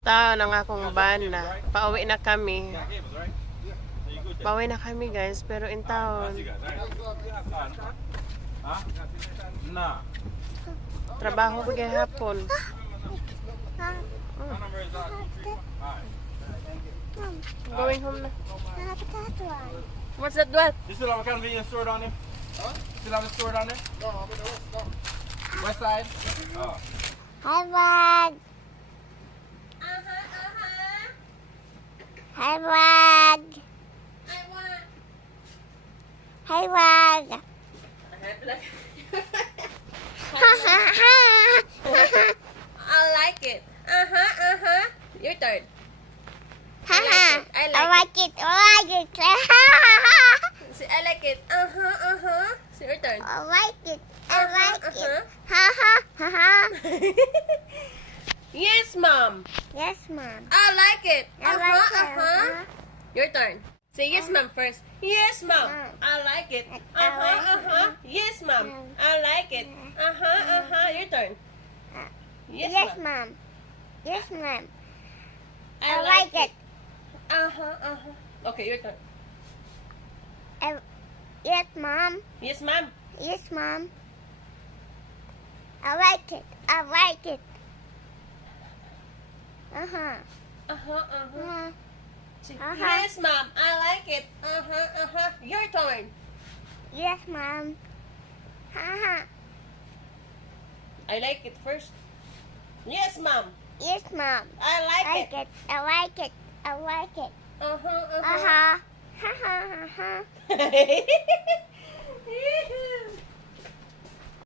Tao ng akong van na. Pauwi na kami. Pauwi na kami guys, pero in town. Trabaho ko hapon. Going home na. What's that what? You still have a convenience store down there? Huh? Still have a store down there? No, I'm in the west. No. West side? Oh. Hi, Wag. Hi, Wag. Hi, Wag. I like it. Your turn. I I like it. I like it. See, I like it. It's your turn. I like it. I like it. Ha ha ha ha. Yes, mom. Yes, Mom. I like it. I like it. Your turn. Say yes, mom first. Yes, mom. Uh. I like it. I like it. Yes, mom. I like it. Your turn. Yes, Yes, mom. Mom. Yes, Mom. I I like it. Okay, your turn. Yes, Mom. Yes, mom. Yes, Mom. I like it. I like it. Say, Uh-huh. Yes, mom. I like it. Your turn. Yes, Mom. Ha ha. I like it first. Yes, mom. Yes, Mom. I I like like it. it. I like it. I like it. Ha ha ha ha. it.